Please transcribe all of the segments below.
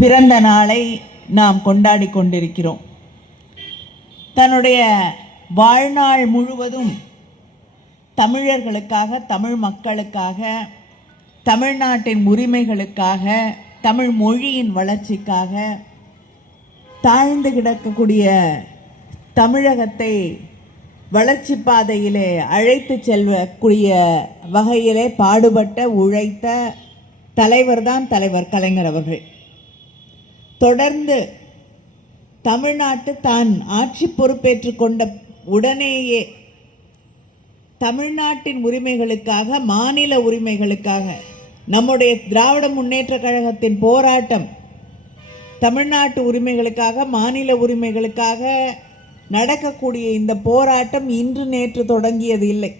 பிறந்த நாளை நாம் கொண்டாடி கொண்டிருக்கிறோம். தன்னுடைய வாழ்நாள் முழுவதும் தமிழர்களுக்காக, தமிழ் மக்களுக்காக, தமிழ்நாட்டின் உரிமைகளுக்காக, தமிழ் மொழியின் வளர்ச்சிக்காக தாழ்ந்து கிடக்கக்கூடிய தமிழகத்தை வளர்ச்சி பாதையிலே அழைத்து செல்லக்கூடிய வகையிலே பாடுபட்ட உழைத்த தலைவர்தான் தலைவர் கலைஞர் அவர்கள். தொடர்ந்து தமிழ்நாட்டு தான் ஆட்சி பொறுப்பேற்றுக் கொண்ட உடனேயே தமிழ்நாட்டின் உரிமைகளுக்காக, மாநில உரிமைகளுக்காக நம்முடைய திராவிட முன்னேற்ற கழகத்தின் போராட்டம் தமிழ்நாட்டு உரிமைகளுக்காக, மாநில உரிமைகளுக்காக நடக்கக்கூடிய இந்த போராட்டம் இன்று நேற்று தொடங்கியது இல்லை.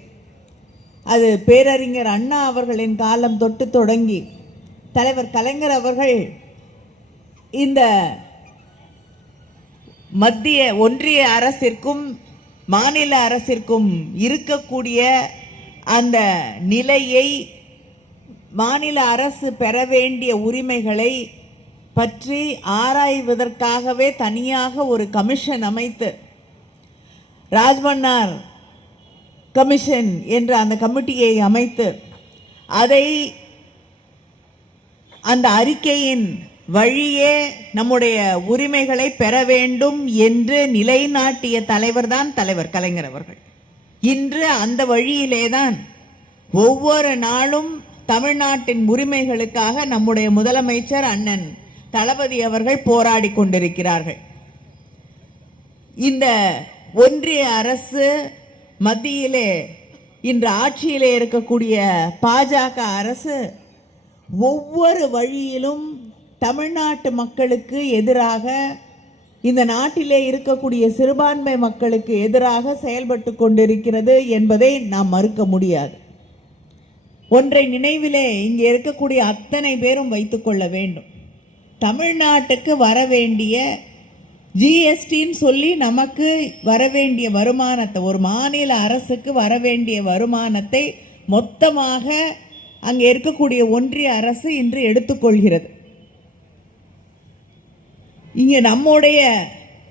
அது பேரறிஞர் அண்ணா அவர்களின் காலம் தொட்டு தொடங்கி தலைவர் கலைஞர் அவர்கள் இந்த மத்திய ஒன்றிய அரசிற்கும் மாநில அரசிற்கும் இருக்கக்கூடிய அந்த நிலையை, மாநில அரசு பெற வேண்டிய உரிமைகளை பற்றி ஆராய்வதற்காகவே தனியாக ஒரு கமிஷன் அமைத்து ராஜ்மன்னார் கமிஷன் என்ற அந்த கமிட்டியை அமைத்து அதை அந்த அறிக்கையின் வழியே நம்முடைய உரிமைகளை பெற வேண்டும் என்று நிலைநாட்டிய தலைவர் தான் தலைவர் கலைஞர் அவர்கள். இன்று அந்த வழியிலேதான் ஒவ்வொரு நாளும் தமிழ்நாட்டின் உரிமைகளுக்காக நம்முடைய முதலமைச்சர் அண்ணன் தளபதி அவர்கள் போராடி கொண்டிருக்கிறார்கள். இந்த ஒன்றிய அரசு, மத்தியிலே இன்று ஆட்சியிலே இருக்கக்கூடிய பாஜக அரசு ஒவ்வொரு வழியிலும் தமிழ்நாட்டு மக்களுக்கு எதிராக, இந்த நாட்டிலே இருக்கக்கூடிய சிறுபான்மை மக்களுக்கு எதிராக செயல்பட்டு கொண்டிருக்கிறது என்பதை நாம் மறுக்க முடியாது. ஒன்றை நினைவிலே இங்கே இருக்கக்கூடிய அத்தனை பேரும் வைத்துக் கொள்ள வேண்டும். தமிழ்நாட்டுக்கு வர வேண்டிய ஜிஎஸ்டின்னு சொல்லி நமக்கு வரவேண்டிய வருமானத்தை, ஒரு மாநில அரசுக்கு வரவேண்டிய வருமானத்தை மொத்தமாக அங்கே இருக்கக்கூடிய ஒன்றிய அரசு இன்று எடுத்துக்கொள்கிறது. இங்கே நம்முடைய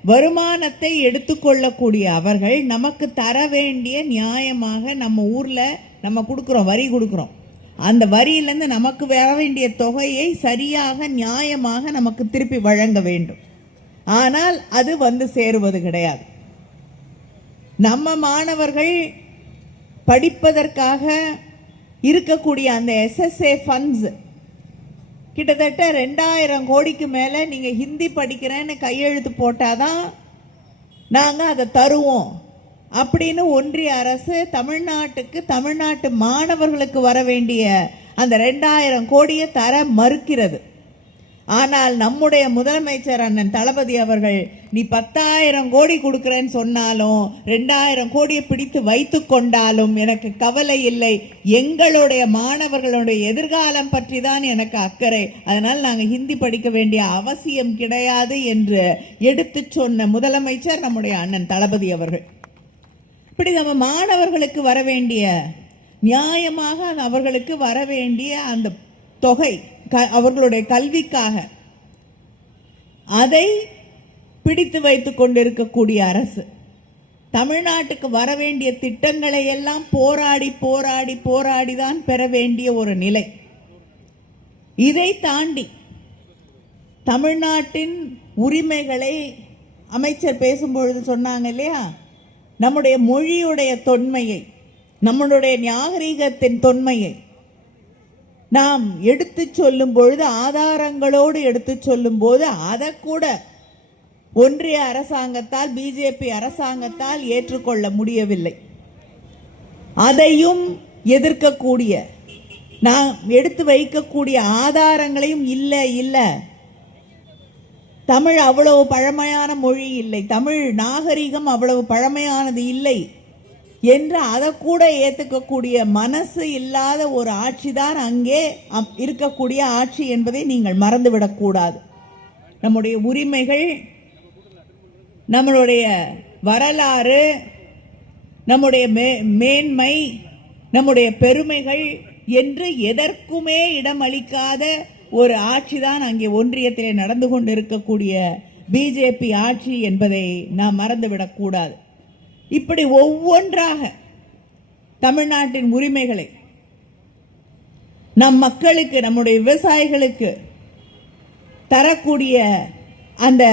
வருமானத்தை எடுத்துக்கொள்ளக்கூடிய அவர்கள் நமக்கு தர வேண்டிய, நியாயமாக நம்ம ஊரில் நம்ம கொடுக்குறோம், வரி கொடுக்குறோம், அந்த வரியிலேருந்து நமக்கு வர வேண்டிய தொகையை சரியாக நியாயமாக நமக்கு திருப்பி வழங்க வேண்டும். ஆனால் அது வந்து சேருவது கிடையாது. நம்ம மாணவர்கள் படிப்பதற்காக இருக்கக்கூடிய அந்த எஸ்எஸ்ஏ ஃபண்ட்ஸ் கிட்டத்தட்ட 2000 கோடிக்கு மேலே நீங்கள் ஹிந்தி படிக்கிறேன்னு கையெழுத்து போட்டாதான் நாங்கள் அதை தருவோம் அப்படின்னு ஒன்றிய அரசு தமிழ்நாட்டுக்கு, தமிழ்நாட்டு மாணவர்களுக்கு வர வேண்டிய அந்த 2000 கோடியை தர மறுக்கிறது. ஆனால் நம்முடைய முதலமைச்சர் அண்ணன் தளபதி அவர்கள், நீ 10,000 கோடி கொடுக்குறேன்னு சொன்னாலும் 2000 கோடியை பிடித்து வைத்து கொண்டாலும் எனக்கு கவலை இல்லை, எங்களுடைய மாணவர்களுடைய எதிர்காலம் பற்றி தான் எனக்கு அக்கறை, அதனால் நாங்கள் ஹிந்தி படிக்க வேண்டிய அவசியம் கிடையாது என்று எடுத்து சொன்ன முதலமைச்சர் நம்முடைய அண்ணன் தளபதி அவர்கள். இப்படி நம்ம மாணவர்களுக்கு வர வேண்டிய, நியாயமாக அவர்களுக்கு வர வேண்டிய அந்த தொகை, அவர்களுடைய கல்விக்காக அதை பிடித்து வைத்துக் கொண்டிருக்கக்கூடிய அரசு, தமிழ்நாட்டுக்கு வர வேண்டிய திட்டங்களை எல்லாம் போராடி போராடி போராடி தான் பெற வேண்டிய ஒரு நிலை. இதை தாண்டி தமிழ்நாட்டின் உரிமைகளை அமைச்சர் பேசும்பொழுது சொன்னாங்க இல்லையா, நம்முடைய மொழியுடைய தொன்மையை, நம்மளுடைய நாகரிகத்தின் தொன்மையை நாம் எடுத்து சொல்லும் பொழுது, ஆதாரங்களோடு எடுத்து சொல்லும் போது அதை கூட ஒன்றிய அரசாங்கத்தால், பிஜேபி அரசாங்கத்தால் ஏற்றுக்கொள்ள முடியவில்லை. அதையும் எதிர்க்கக்கூடிய, நாம் எடுத்து வைக்கக்கூடிய ஆதாரங்களையும் இல்லை இல்லை, தமிழ் அவ்வளவு பழமையான மொழி இல்லை, தமிழ் நாகரிகம் அவ்வளவு பழமையானது இல்லை என்று அதை கூட ஏற்றுக்கக்கூடிய மனசு இல்லாத ஒரு ஆட்சி தான் அங்கே இருக்கக்கூடிய ஆட்சி என்பதை நீங்கள் மறந்துவிடக்கூடாது. நம்முடைய உரிமைகள், நம்மளுடைய வரலாறு, நம்முடைய மேன்மை, நம்முடைய பெருமைகள் என்று எதற்குமே இடமளிக்காத ஒரு ஆட்சி தான் அங்கே ஒன்றியத்திலே நடந்து கொண்டிருக்கக்கூடிய பிஜேபி ஆட்சி என்பதை நாம் மறந்துவிடக்கூடாது. இப்படி ஒவ்வொன்றாக தமிழ்நாட்டின் உரிமைகளை நம் மக்களுக்கு, நம்முடைய விவசாயிகளுக்கு தரக்கூடிய அந்த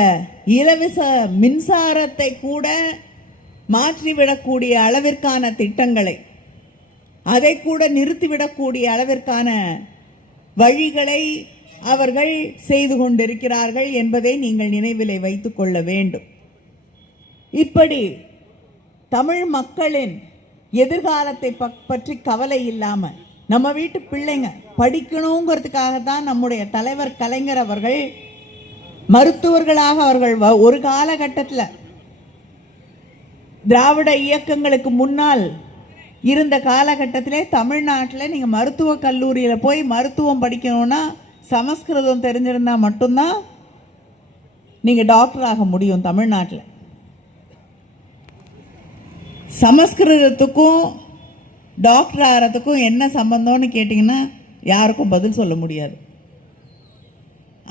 இலவச மின்சாரத்தை கூட மாற்றிவிடக்கூடிய அளவிற்கான திட்டங்களை, அதை கூட நிறுத்திவிடக்கூடிய அளவிற்கான வழிகளை அவர்கள் செய்து கொண்டிருக்கிறார்கள் என்பதை நீங்கள் நினைவிலே வைத்துக் கொள்ள வேண்டும். இப்படி தமிழ் மக்களின் எதிர்காலத்தை பற்றி கவலை இல்லாமல் நம்ம வீட்டு பிள்ளைங்க படிக்கணுங்கிறதுக்காக தான் நம்முடைய தலைவர் கலைஞர் அவர்கள் மருத்துவர்களாக அவர்கள் ஒரு காலகட்டத்தில் திராவிட இயக்கங்களுக்கு முன்னால் இருந்த காலகட்டத்திலே தமிழ்நாட்டில் நீங்கள் மருத்துவக் கல்லூரியில் போய் மருத்துவம் படிக்கணும்னா சமஸ்கிருதம் தெரிஞ்சிருந்தா மட்டும்தான் நீங்கள் டாக்டர் ஆக முடியும். தமிழ்நாட்டில் சமஸ்கிருதத்துக்கும் டாக்டர் ஆகிறதுக்கும் என்ன சம்பந்தம்னு கேட்டிங்கன்னா யாருக்கும் பதில் சொல்ல முடியாது.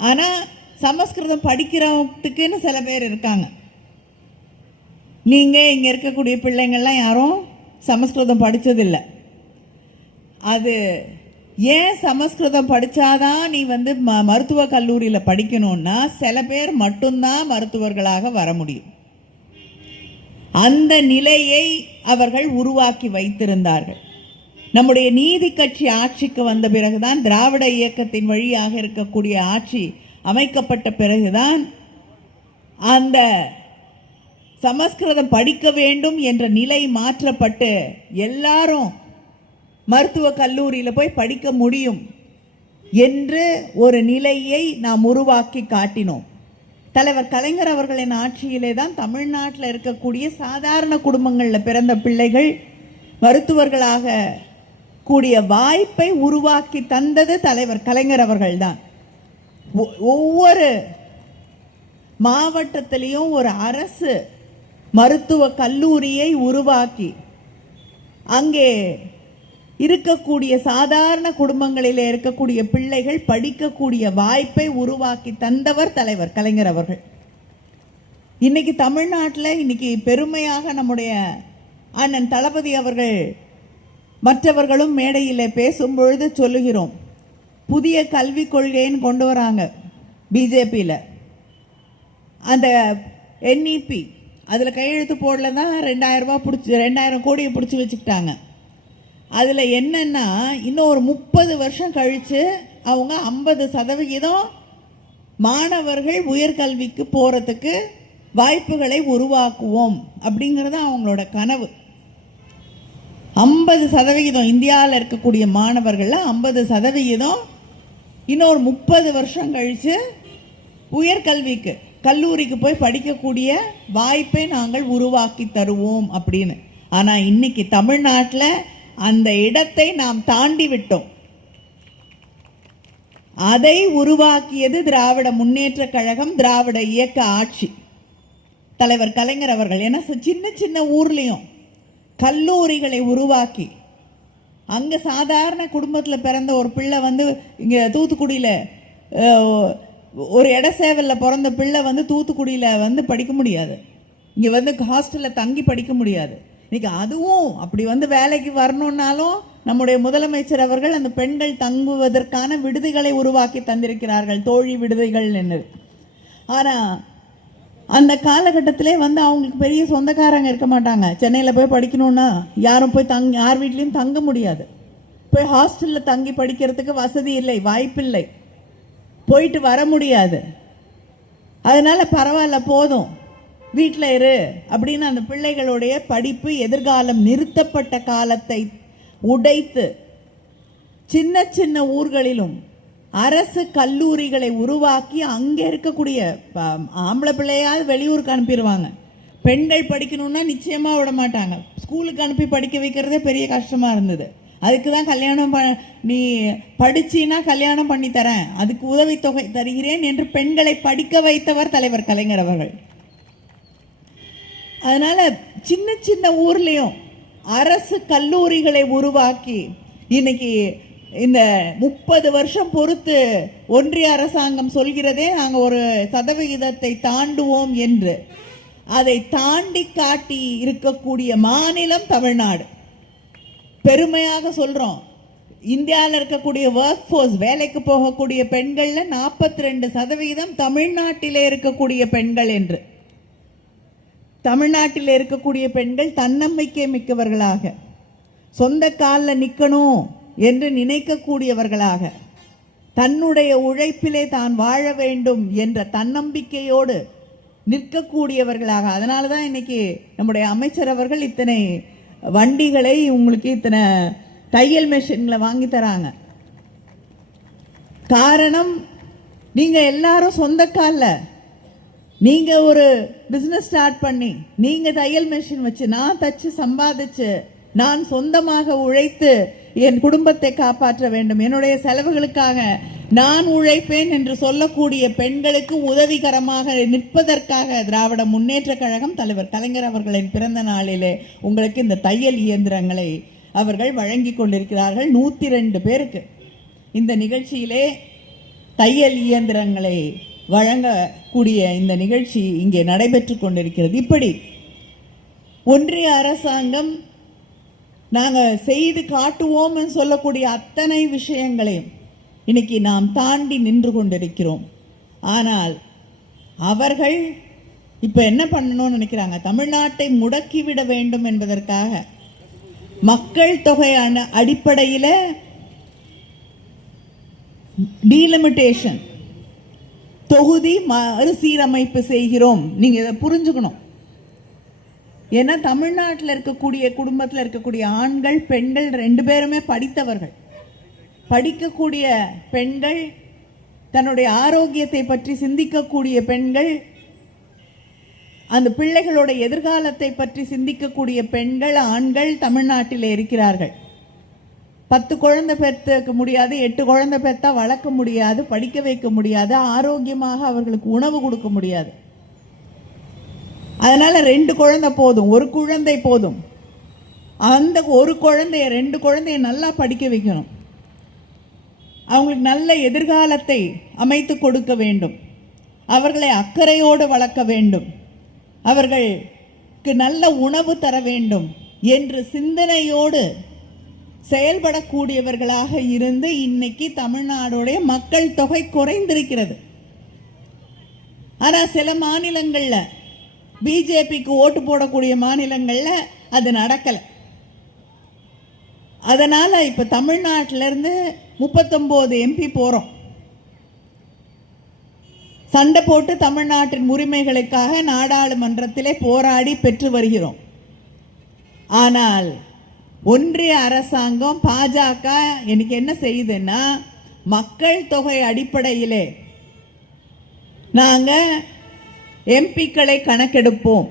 ஆனால் சமஸ்கிருதம் படிக்கிறதுக்குன்னு சில பேர் இருக்காங்க. நீங்கள் இங்கே இருக்கக்கூடிய பிள்ளைங்கள்லாம் யாரும் சமஸ்கிருதம் படித்ததில்லை. அது ஏன் சமஸ்கிருதம் படித்தாதான் நீ மருத்துவக் கல்லூரியில் படிக்கணும்னா சில பேர் மட்டும்தான் மருத்துவர்களாக வர முடியும். அந்த நிலையை அவர்கள் உருவாக்கி வைத்திருந்தார்கள். நம்முடைய நீதி கட்சி ஆட்சிக்கு வந்த பிறகுதான், திராவிட இயக்கத்தின் வழியாக இருக்கக்கூடிய ஆட்சி அமைக்கப்பட்ட பிறகுதான் அந்த சமஸ்கிருதம் படிக்க வேண்டும் என்ற நிலை மாற்றப்பட்டு எல்லாரும் மருத்துவக் கல்லூரியில் போய் படிக்க முடியும் என்று ஒரு நிலையை நாம் உருவாக்கி காட்டினோம். தலைவர் கலைஞர் அவர்களின் ஆட்சியிலே தான் தமிழ்நாட்டில் இருக்கக்கூடிய சாதாரண குடும்பங்களில் பிறந்த பிள்ளைகள் மருத்துவர்களாக கூடிய வாய்ப்பை உருவாக்கி தந்தது தலைவர் கலைஞர் அவர்கள்தான். ஒவ்வொரு மாவட்டத்திலையும் ஒரு அரசு மருத்துவ கல்லூரியை உருவாக்கி அங்கே இருக்கக்கூடிய சாதாரண குடும்பங்களில் இருக்கக்கூடிய பிள்ளைகள் படிக்கக்கூடிய வாய்ப்பை உருவாக்கி தந்தவர் தலைவர் கலைஞர் அவர்கள். இன்னைக்கு தமிழ்நாட்டில் இன்னைக்கு பெருமையாக நம்முடைய அண்ணன் தளபதி அவர்கள் மற்றவர்களும் மேடையில் பேசும்பொழுது சொல்லுகிறோம், புதிய கல்விக் கொள்கைன்னு கொண்டு வராங்க பிஜேபியில். அந்த NEP அதில் கையெழுத்து போடல தான் 2000 கோடியை பிடிச்சி வச்சுக்கிட்டாங்க. அதில் என்னன்னா, இன்னும் ஒரு 30 வருஷம் கழித்து அவங்க 50% மாணவர்கள் உயர்கல்விக்கு போகிறதுக்கு வாய்ப்புகளை உருவாக்குவோம் அப்படிங்கிறது அவங்களோட கனவு. 50% இந்தியாவில் இருக்கக்கூடிய மாணவர்களில் 50% இன்னொரு 30 வருஷம் கழித்து உயர்கல்விக்கு கல்லூரிக்கு போய் படிக்கக்கூடிய வாய்ப்பை நாங்கள் உருவாக்கி தருவோம் அப்படின்னு. ஆனால் இன்னைக்கு தமிழ்நாட்டில் அந்த இடத்தை நாம் தாண்டி விட்டோம். அதை உருவாக்கியது திராவிட முன்னேற்ற கழகம், திராவிட இயக்க ஆட்சி, தலைவர் கலைஞர் அவர்கள். ஏன்னா சின்ன சின்ன ஊர்லேயும் கல்லூரிகளை உருவாக்கி அங்கே சாதாரண குடும்பத்தில் பிறந்த ஒரு பிள்ளை இங்கே தூத்துக்குடியில் ஒரு இடசேவலில் பிறந்த பிள்ளை தூத்துக்குடியில் படிக்க முடியாது. இங்கே ஹாஸ்டலில் தங்கி படிக்க முடியாது. இன்னைக்கு அதுவும் அப்படி வேலைக்கு வரணுன்னாலும் நம்முடைய முதலமைச்சர் அவர்கள் அந்த பெண்கள் தங்குவதற்கான விடுதிகளை உருவாக்கி தந்திருக்கிறார்கள், தோழி விடுதிகள் என்று. ஆனால் அந்த காலகட்டத்திலே அவங்களுக்கு பெரிய சொந்தக்காரங்க இருக்க மாட்டாங்க. சென்னையில் போய் படிக்கணுன்னா யாரும் போய் யார் வீட்லேயும் தங்க முடியாது. போய் ஹாஸ்டலில் தங்கி படிக்கிறதுக்கு வசதி இல்லை, வாய்ப்பில்லை, போயிட்டு வர முடியாது. அதனால பரவாயில்ல, போதும், வீட்டில் இரு அப்படின்னு அந்த பிள்ளைகளுடைய படிப்பு எதிர்காலம் நிறுத்தப்பட்ட காலத்தை உடைத்து சின்ன சின்ன ஊர்களிலும் அரசு கல்லூரிகளை உருவாக்கி அங்கே இருக்கக்கூடிய ஆம்பளை பிள்ளையாவது வெளியூருக்கு அனுப்பிடுவாங்க. பெண்கள் படிக்கணும்னா நிச்சயமாக விட மாட்டாங்க. ஸ்கூலுக்கு அனுப்பி படிக்க வைக்கிறதே பெரிய கஷ்டமாக இருந்தது. அதுக்கு தான் கல்யாணம் நீ படிச்சின்னா கல்யாணம் பண்ணி தரேன், அதுக்கு உதவித்தொகை தருகிறேன் என்று பெண்களை படிக்க வைத்தவர் தலைவர் கலைஞர் அவர்கள். அதனால் சின்ன சின்ன ஊர்லேயும் அரசு கல்லூரிகளை உருவாக்கி இன்னைக்கு இந்த 30 வருஷம் பொறுத்து ஒன்றிய அரசாங்கம் சொல்கிறதே நாங்கள் ஒரு சதவிகிதத்தை தாண்டுவோம் என்று. அதை தாண்டி காட்டி இருக்கக்கூடிய மாநிலம் தமிழ்நாடு. பெருமையாக சொல்றோம், இந்தியாவில் இருக்கக்கூடிய ஒர்க் ஃபோர்ஸ், வேலைக்கு போகக்கூடிய பெண்கள்ல 42% தமிழ்நாட்டிலே இருக்கக்கூடிய பெண்கள் என்று. தமிழ்நாட்டில் இருக்கக்கூடிய பெண்கள் தன்னம்பிக்கை மிக்கவர்களாக, சொந்த காலில் நிற்கணும் என்று நினைக்கக்கூடியவர்களாக, தன்னுடைய உழைப்பிலே தான் வாழ வேண்டும் என்ற தன்னம்பிக்கையோடு நிற்கக்கூடியவர்களாக. அதனால தான் இன்னைக்கு நம்முடைய அமைச்சர் அவர்கள் இத்தனை வண்டிகளை உங்களுக்கு, இத்தனை தையல் மெஷின்களை வாங்கி தராங்க. காரணம், நீங்க எல்லாரும் சொந்த காலில், நீங்க ஒரு பிசினஸ் ஸ்டார்ட் பண்ணி, நீங்க தையல் மெஷின் வச்சு, நான் தச்சு சம்பாதிச்சு, நான் சொந்தமாக உழைத்து என் குடும்பத்தை காப்பாற்ற வேண்டும், என்னுடைய செலவுகளுக்காக நான் உழைப்பேன் என்று சொல்லக்கூடிய பெண்களுக்கு உதவிகரமாக நிற்பதற்காக திராவிட முன்னேற்ற கழகம் தலைவர் கலைஞர் அவர்களின் பிறந்த நாளிலே உங்களுக்கு இந்த தையல் இயந்திரங்களை அவர்கள் வழங்கி கொண்டிருக்கிறார்கள். 102 பேருக்கு இந்த நிகழ்ச்சியிலே தையல் இயந்திரங்களை வழங்கக்கூடிய இந்த நிகழ்ச்சி இங்கே நடைபெற்று கொண்டிருக்கிறது. இப்படி ஒன்றிய அரசாங்கம் நாங்கள் செய்து காட்டுவோம் சொல்லக்கூடிய அத்தனை விஷயங்களையும் இன்னைக்கு நாம் தாண்டி நின்று கொண்டிருக்கிறோம். ஆனால் அவர்கள் இப்போ என்ன பண்ணணும்னு நினைக்கிறாங்க, தமிழ்நாட்டை முடக்கிவிட வேண்டும் என்பதற்காக மக்கள் தொகை அடிப்படையில் டீலிமிட்டேஷன், தொகுதி மறுசீரமைப்பு செய்கிறோம். நீங்க இதை புரிஞ்சுக்கணும். ஏன்னா தமிழ்நாட்டில் இருக்கக்கூடிய குடும்பத்தில் இருக்கக்கூடிய ஆண்கள் பெண்கள் 2 பேருமே படித்தவர்கள். படிக்கக்கூடிய பெண்கள், தன்னுடைய ஆரோக்கியத்தை பற்றி சிந்திக்கக்கூடிய பெண்கள், அந்த பிள்ளைகளோட எதிர்காலத்தை பற்றி சிந்திக்கக்கூடிய பெண்கள், ஆண்கள் தமிழ்நாட்டில் இருக்கிறார்கள். 10 குழந்தை பெற்க முடியாது, 8 குழந்தை பெற்றா வளர்க்க முடியாது, படிக்க வைக்க முடியாது, ஆரோக்கியமாக அவர்களுக்கு உணவு கொடுக்க முடியாது. அதனால 2 குழந்தை போதும், 1 குழந்தை போதும். அந்த 1 குழந்தைய 2 குழந்தைய நல்லா படிக்க வைக்கணும். அவங்களுக்கு நல்ல எதிர்காலத்தை அமைத்து கொடுக்க வேண்டும். அவர்களை அக்கறையோடு வளர்க்க வேண்டும். அவர்களுக்கு நல்ல உணவு தர வேண்டும் என்ற சிந்தனையோடு செயல்படக்கூடியவர்களாக இருந்து இன்னைக்கு தமிழ்நாடுடைய மக்கள் தொகை குறைந்திருக்கிறது. ஆனால் சில மாநிலங்களில், பிஜேபிக்கு ஓட்டு போடக்கூடிய மாநிலங்களில் அது நடக்கலை. அதனால இப்ப தமிழ்நாட்டிலிருந்து 39 எம்பி போறோம். சண்டை போட்டு தமிழ்நாட்டின் உரிமைகளுக்காக நாடாளுமன்றத்திலே போராடி பெற்று வருகிறோம். ஆனால் ஒன்றிய அரசாங்கம் பாஜக எனக்கு என்ன செய்யுதுன்னா, மக்கள் தொகை அடிப்படையிலே நாங்க எம்பிக்களை கணக்கெடுப்போம்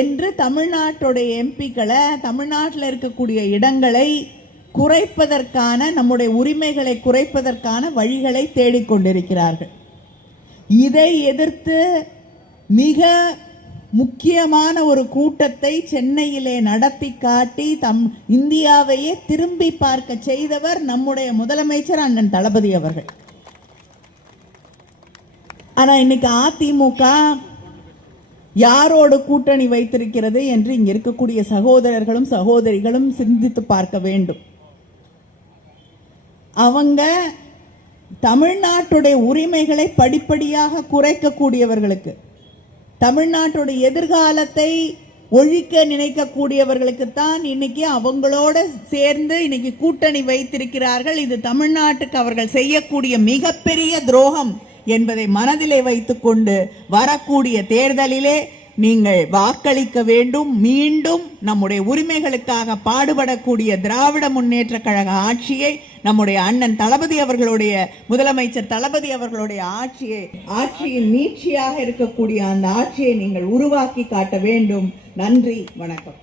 என்று தமிழ்நாட்டுடைய எம்பிக்களை, தமிழ்நாட்டில் இருக்கக்கூடிய இடங்களை குறைப்பதற்கான, நம்முடைய உரிமைகளை குறைப்பதற்கான வழிகளை தேடிக்கொண்டிருக்கிறார்கள். இதை எதிர்த்து மிக முக்கியமான ஒரு கூட்டத்தை சென்னையிலே நடத்தி காட்டி இந்தியாவையே திரும்பி பார்க்க செய்தவர் நம்முடைய முதலமைச்சர் அண்ணன் தளபதி அவர்கள். ஆனா இன்னைக்கு அதிமுக யாரோடு கூட்டணி வைத்திருக்கிறது என்று இங்க இருக்கக்கூடிய சகோதரர்களும் சகோதரிகளும் சிந்தித்து பார்க்க வேண்டும். அவங்க தமிழ்நாட்டுடைய உரிமைகளை படிப்படியாக குறைக்கக்கூடியவர்களுக்கு, தமிழ்நாட்டுடைய எதிர்காலத்தை ஒழிக்க நினைக்கக்கூடியவர்களுக்கு தான் இன்னைக்கு அவங்களோட சேர்ந்து இன்னைக்கு கூட்டணி வைத்திருக்கிறார்கள். இது தமிழ்நாட்டுக்கு அவர்கள் செய்யக்கூடிய மிகப்பெரிய துரோகம் என்பதை மனதிலே வைத்துக்கொண்டு வரக்கூடிய தேர்தலிலே நீங்கள் வாக்களிக்க வேண்டும். மீண்டும் நம்முடைய உரிமைகளுக்காக பாடுபடக்கூடிய திராவிட முன்னேற்ற கழக ஆட்சியை, நம்முடைய அண்ணன் தளபதி அவர்களுடைய, முதலமைச்சர் தளபதி அவர்களுடைய ஆட்சியின் நீட்சியாக இருக்கக்கூடிய அந்த ஆட்சியை நீங்கள் உருவாக்கி காட்ட வேண்டும். நன்றி, வணக்கம்.